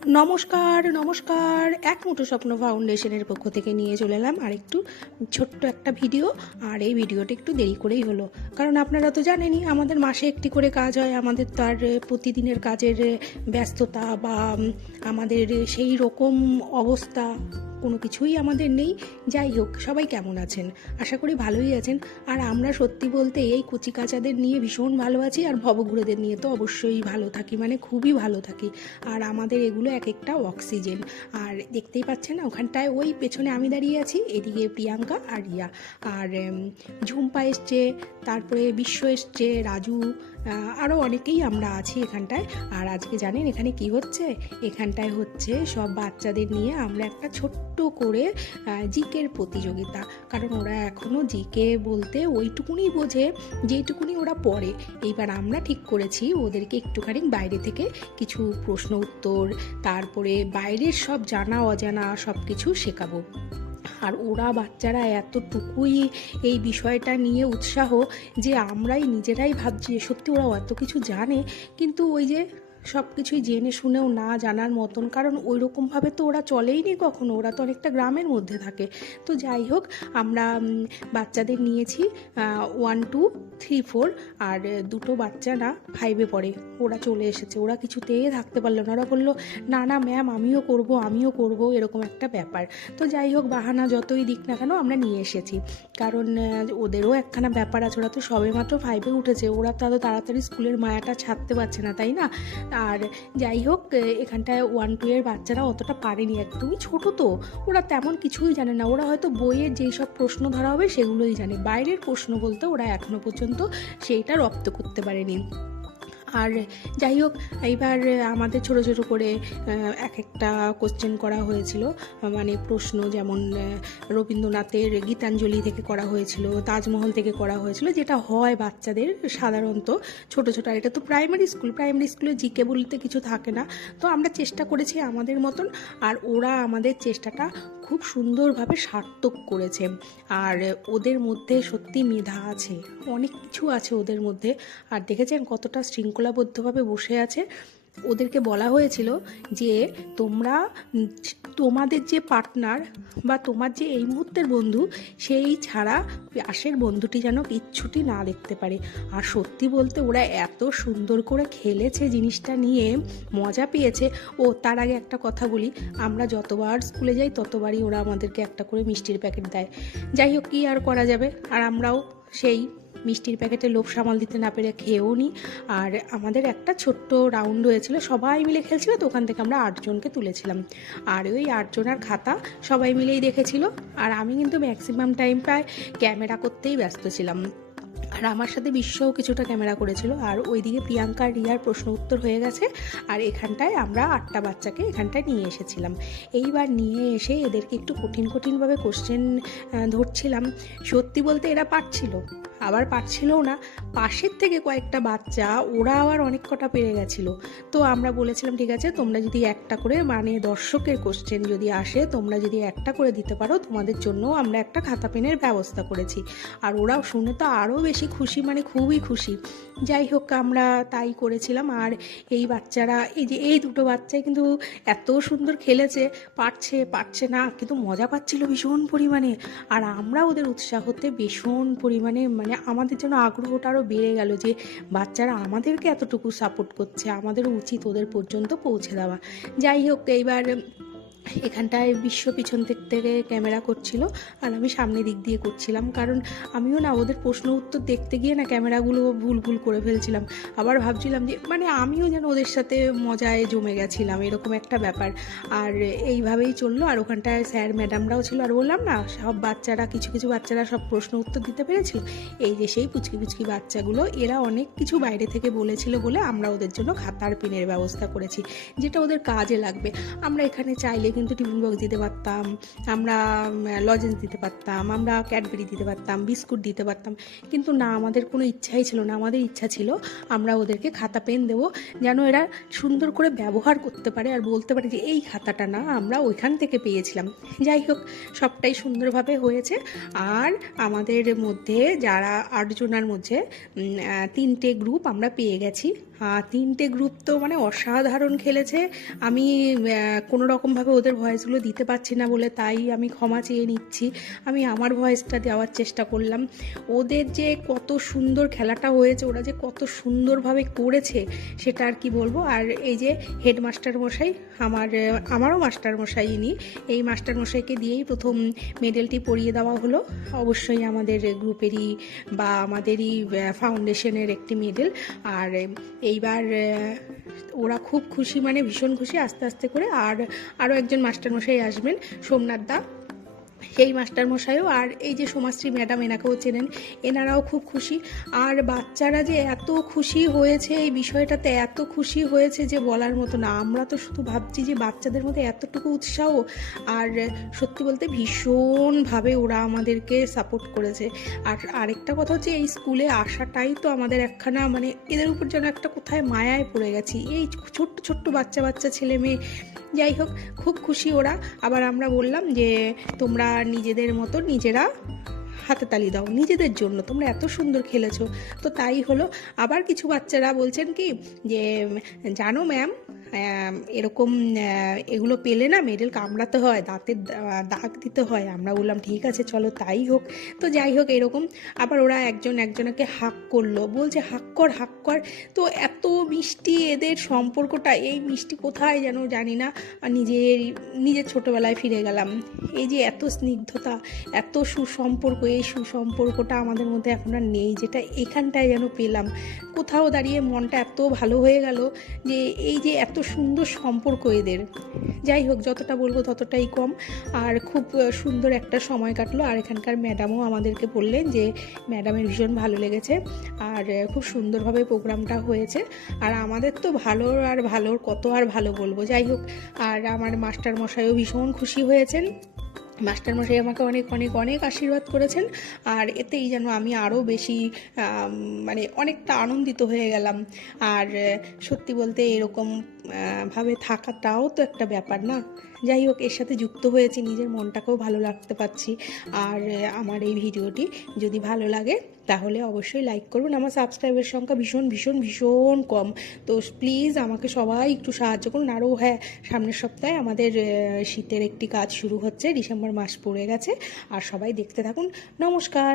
নমস্কার নমস্কার এক মুঠো স্বপ্ন ফাউন্ডেশনের পক্ষ থেকে নিয়ে চলে এলাম আরেকটু ছোট্ট একটা ভিডিও। আর এই ভিডিওটা একটু দেরি করেই হলো, কারণ আপনারা তো জানেনই আমাদের মাসে একটি করে কাজ হয়। আমাদের তার প্রতিদিনের কাজের ব্যস্ততা বা আমাদের সেই রকম অবস্থা কোনো কিছুই আমাদের নেই। যাই হোক, সবাই কেমন আছেন? আশা করি ভালোই আছেন। আর আমরা সত্যি বলতে এই কচিকাচাদের নিয়ে ভীষণ ভালো আছি, আর ভবঘুরেদের নিয়ে তো অবশ্যই ভালো থাকি, মানে খুবই ভালো থাকি। আর আমাদের এগুলো এক একটা অক্সিজেন। আর দেখতেই পাচ্ছেন না, ওখানটায় ওই পেছনে আমি দাঁড়িয়ে আছি, এদিকে প্রিয়াঙ্কা আর রিয়া আর ঝুম্পা এসছে, তারপরে বিশ্ব এসছে, রাজু, আরও অনেকেই আমরা আছি এখানটায়। আর আজকে জানেন এখানে কি হচ্ছে? এখানটায় হচ্ছে সব বাচ্চাদের নিয়ে আমরা একটা ছোট্ট করে জিকের প্রতিযোগিতা। কারণ ওরা এখনও জিকে বলতে ওইটুকুনি বোঝে যেইটুকুনি ওরা পড়ে। এইবার আমরা ঠিক করেছি ওদেরকে একটুখানি বাইরে থেকে কিছু প্রশ্ন উত্তর, তারপরে বাইরের সব জানা অজানা সব কিছু শেখাবো। আর ওরা বাচ্চারা এতটুকুই এই বিষয়টা নিয়ে উৎসাহ যে আমরাই নিজেরাই ভাবছি সত্যি ওরা এত কিছু জানে, কিন্তু ওই যে সব কিছুই জেনে শুনেও না জানার মতন, কারণ ওই রকমভাবে তো ওরা চলেই নি কখনো, ওরা তো অনেকটা গ্রামের মধ্যে থাকে। তো যাই হোক, আমরা বাচ্চাদের নিয়েছি 1, 2, 3, 4, আর দুটো বাচ্চা না 5-এ পড়ে, ওরা চলে এসেছে। ওরা কিছুতেই থাকতে পারলো না, ওরা বললো না না ম্যাম আমিও করব এরকম একটা ব্যাপার। তো যাই হোক, বাহানা যতই দিক না কেন আমরা নিয়ে এসেছি, কারণ ওদেরও একখানা ব্যাপার আছে। ওরা তো সবেমাত্র 5-এ উঠেছে, ওরা তো তাড়াতাড়ি স্কুলের মায়াটা ছাড়তে পারছে না, তাই না? আর যাই হোক, এখানটায় 1, 2 এর বাচ্চারা অতটা পারেনি, একদমই ছোট তো, ওরা তেমন কিছুই জানে না। ওরা হয়তো বইয়ের যেই সব প্রশ্ন ধরা হবে সেগুলোই জানে, বাইরের প্রশ্ন বলতে ওরা এখনো পর্যন্ত সেইটা রপ্ত করতে পারেনি। আর যাই হোক, এইবার আমাদের ছোট ছোট করে এক একটা কোশ্চেন করা হয়েছিল, মানে প্রশ্ন, যেমন রবীন্দ্রনাথের গীতাঞ্জলি থেকে করা হয়েছিল, তাজমহল থেকে করা হয়েছিল, যেটা হয় বাচ্চাদের সাধারণত ছোট ছোট। আর এটা তো প্রাইমারি স্কুলে জিকে বলতে কিছু থাকে না। তো আমরা চেষ্টা করেছি আমাদের মতন, আর ওরা আমাদের চেষ্টাটা খুব সুন্দরভাবে সার্থক করেছে। আর ওদের মধ্যে সত্যি মেধা আছে, অনেক কিছু আছে ওদের মধ্যে। আর দেখেছেন কতটা শৃঙ্খলাবদ্ধভাবে বসে আছে। ওদেরকে বলা হয়েছিল যে তোমরা তোমাদের যে পার্টনার বা তোমার যে এই মুহূর্তের বন্ধু, সেই ছাড়া পাশের বন্ধুটি যেন কিচ্ছুটি না দেখতে পারে। আর সত্যি বলতে ওরা এত সুন্দর করে খেলেছে, জিনিসটা নিয়ে মজা পেয়েছে। ও তার আগে একটা কথা বলি, আমরা যতবার স্কুলে যাই ততবারই ওরা আমাদেরকে একটা করে মিষ্টির প্যাকেট দেয়। যাই হোক, কী আর করা যাবে, আর আমরাও সেই মিষ্টির প্যাকেটে লোভ সামাল দিতে না পেরে খেয়েও নি। আর আমাদের একটা ছোট্ট রাউন্ড হয়েছিল, সবাই মিলে খেলছিল, তো ওখান থেকে আমরা 8 জনকে তুলেছিলাম। আর ওই 8 জনের খাতা সবাই মিলেই দেখেছিল। আর আমি কিন্তু ম্যাক্সিমাম টাইম প্রায় ক্যামেরা করতেই ব্যস্ত ছিলাম। আর আমার সাথে বিশ্বও কিছুটা ক্যামেরা করেছিল। আর ওইদিকে প্রিয়াঙ্কা আর রিয়ার প্রশ্ন উত্তর হয়ে গেছে। আর এখানটায় আমরা 8টা বাচ্চাকে এখানটায় নিয়ে এসেছিলাম। এইবার নিয়ে এসে এদেরকে একটু কঠিনভাবে কোশ্চেন ধরছিলাম। সত্যি বলতে এরা পারছিল, আবার পারছিলও না। পাশের থেকে কয়েকটা বাচ্চা ওরা আবার অনেক কটা পেরে গেছিলো। তো আমরা বলেছিলাম ঠিক আছে, তোমরা যদি একটা করে, মানে দর্শকের কোশ্চেন যদি আসে, তোমরা যদি একটা করে দিতে পারো, তোমাদের জন্য আমরা একটা খাতা পেনের ব্যবস্থা করেছি। আর ওরাও শুনে তো আরও বেশি খুশি, মানে খুবই খুশি। যাই হোক, আমরা তাই করেছিলাম। আর এই বাচ্চারা, এই দুটো বাচ্চাই কিন্তু এত সুন্দর খেলেছে, পারছে না, কিন্তু মজা পাচ্ছিল ভীষণ পরিমাণে। আর আমরা ওদের উৎসাহতে ভীষণ পরিমাণে, মানে আমাদের জন্য আগ্রহটা আরও বেড়ে গেল যে বাচ্চারা আমাদেরকে এতটুকু সাপোর্ট করছে, আমাদেরও উচিত ওদের পর্যন্ত পৌঁছে দেওয়া। যাই হোক, এইবার এখানটায় বিশ্ব পিছন দিক থেকে ক্যামেরা করছিল, আর আমি সামনের দিক দিয়ে করছিলাম, কারণ আমিও না ওদের প্রশ্ন উত্তর দেখতে গিয়ে না ক্যামেরাগুলো ভুল করে ফেলছিলাম। আবার ভাবছিলাম যে মানে আমিও যেন ওদের সাথে মজায় জমে গেছিলাম, এরকম একটা ব্যাপার। আর এইভাবেই চললো। আর ওখানটায় স্যার ম্যাডামরাও ছিল। আর বললাম না, সব বাচ্চারা, কিছু বাচ্চারা সব প্রশ্ন উত্তর দিতে পেরেছিল। এই যে সেই পুচকি বাচ্চাগুলো, এরা অনেক কিছু বাইরে থেকে বলেছিল বলে আমরা ওদের জন্য খাতার পেনের ব্যবস্থা করেছি, যেটা ওদের কাজে লাগবে। আমরা এখানে চাইলে কিন্তু টিফিন বক্স দিতে পারতাম, আমরা লজেন্স দিতে পারতাম, আমরা ক্যাডবেরি দিতে পারতাম, বিস্কুট দিতে পারতাম, কিন্তু না, আমাদের কোনো ইচ্ছাই ছিল না। আমাদের ইচ্ছা ছিল আমরা ওদেরকে খাতা পেন দেবো, যেন এরা সুন্দর করে ব্যবহার করতে পারে আর বলতে পারে যে এই খাতাটা না আমরা ওইখান থেকে পেয়েছিলাম। যাই হোক, সবটাই সুন্দরভাবে হয়েছে। আর আমাদের মধ্যে যারা 8 জনের মধ্যে 3টে গ্রুপ আমরা পেয়ে গেছি। তিনটে গ্রুপ তো মানে অসাধারণ খেলেছে। আমি কোনো রকমভাবে ওদের ভয়েসগুলো দিতে পারছি না বলে তাই আমি ক্ষমা চেয়ে নিচ্ছি। আমি আমার ভয়েসটা দেওয়ার চেষ্টা করলাম। ওদের যে কত সুন্দর খেলাটা হয়েছে, ওরা যে কত সুন্দরভাবে করেছে সেটা আর কি বলবো। আর এই যে হেডমাস্টার মশাই, আমারও মাস্টার মশাই ইনি, এই মাস্টার মশাইকে দিয়েই প্রথম মেডেলটি পরিয়ে দেওয়া হলো। অবশ্যই আমাদের গ্রুপেরই বা আমাদেরই ফাউন্ডেশনের একটি মেডেল। আর এইবার ওরা খুব খুশি, মানে ভীষণ খুশি। আস্তে আস্তে করে আরও একজন মাস্টারমশাই আসবেন, সোমনাথ দা, সেই মাস্টারমশাইও, আর এই যে সোমাশ্রী ম্যাডাম, এনাকেও চেনেন, এনারাও খুব খুশি। আর বাচ্চারা যে এত খুশি হয়েছে এই বিষয়টাতে, এত খুশি হয়েছে যে বলার মতো না। আমরা তো শুধু ভাবছি যে বাচ্চাদের মধ্যে এতটুকু উৎসাহ, আর সত্যি বলতে ভীষণভাবে ওরা আমাদেরকে সাপোর্ট করেছে। আর আরেকটা কথা হচ্ছে, এই স্কুলে আসাটাই তো আমাদের একখানা, মানে এদের উপর যেন একটা কোথায় মায়ায় পড়ে গেছি, এই ছোট্ট ছোট্ট বাচ্চা ছেলে মেয়ে। যাই হোক, খুব খুশি ওরা। আবার আমরা বললাম যে তোমরা নিজেদের মতো নিজেরা হাতে তালি দাও, নিজেদের জন্য, তোমরা এত সুন্দর খেলেছো। তো তাই হলো। আবার কিছু বাচ্চারা বলছেন কি যে জানো ম্যাম, এরকম এগুলো পেলে না মেডেল কামড়াতে হয়, দাঁতের দাগ দিতে হয়। আমরা বললাম ঠিক আছে চলো তাই হোক। তো যাই হোক এরকম। আবার ওরা একজনকে হাক করলো, বলছে হাক কর। তো এত মিষ্টি এদের সম্পর্কটা, এই মিষ্টি কোথায় যেন জানি না, নিজের ছোটোবেলায় ফিরে গেলাম। এই যে এত স্নিগ্ধতা, এত সুসম্পর্ক, এই সুসম্পর্কটা আমাদের মধ্যে এখন আর নেই, যেটা এখানটায় যেন পেলাম। কোথাও দাঁড়িয়ে মনটা এত ভালো হয়ে গেল যে এই যে এত সুন্দর সম্পর্ক এদের। যাই হোক, যতটা বলবো ততটাই কম। আর খুব সুন্দর একটা সময় কাটলো। আর এখানকার ম্যাডামও আমাদেরকে বললেন যে ম্যাডামের ভীষণ ভালো লেগেছে, আর খুব সুন্দরভাবে প্রোগ্রামটা হয়েছে। আর আমাদের তো ভালোর কত আর ভালো বলবো। যাই হোক, আর আমার মাস্টার মশাইও ভীষণ খুশি হয়েছেন। মাস্টারমশাই আমাকে অনেক অনেক অনেক আশীর্বাদ করেছেন। আর এতেই যেন আমি আরও বেশি মানে অনেকটা আনন্দিত হয়ে গেলাম। আর সত্যি বলতে এরকম ভাবে থাকাটাও তো একটা ব্যাপার না। যাই হোক, এর সাথে যুক্ত হয়েছি, নিজের মনটাকেও ভালো রাখতে পারছি। আর আমার এই ভিডিওটি যদি ভালো লাগে তাহলে অবশ্যই লাইক করবেন। আমার সাবস্ক্রাইবের সংখ্যা ভীষণ ভীষণ ভীষণ কম, তো প্লিজ আমাকে সবাই একটু সাহায্য করুন। আরও হ্যাঁ, সামনের সপ্তাহে আমাদের শীতের একটি কাজ শুরু হচ্ছে, ডিসেম্বর মাস পড়ে গেছে। আর সবাই দেখতে থাকুন। নমস্কার।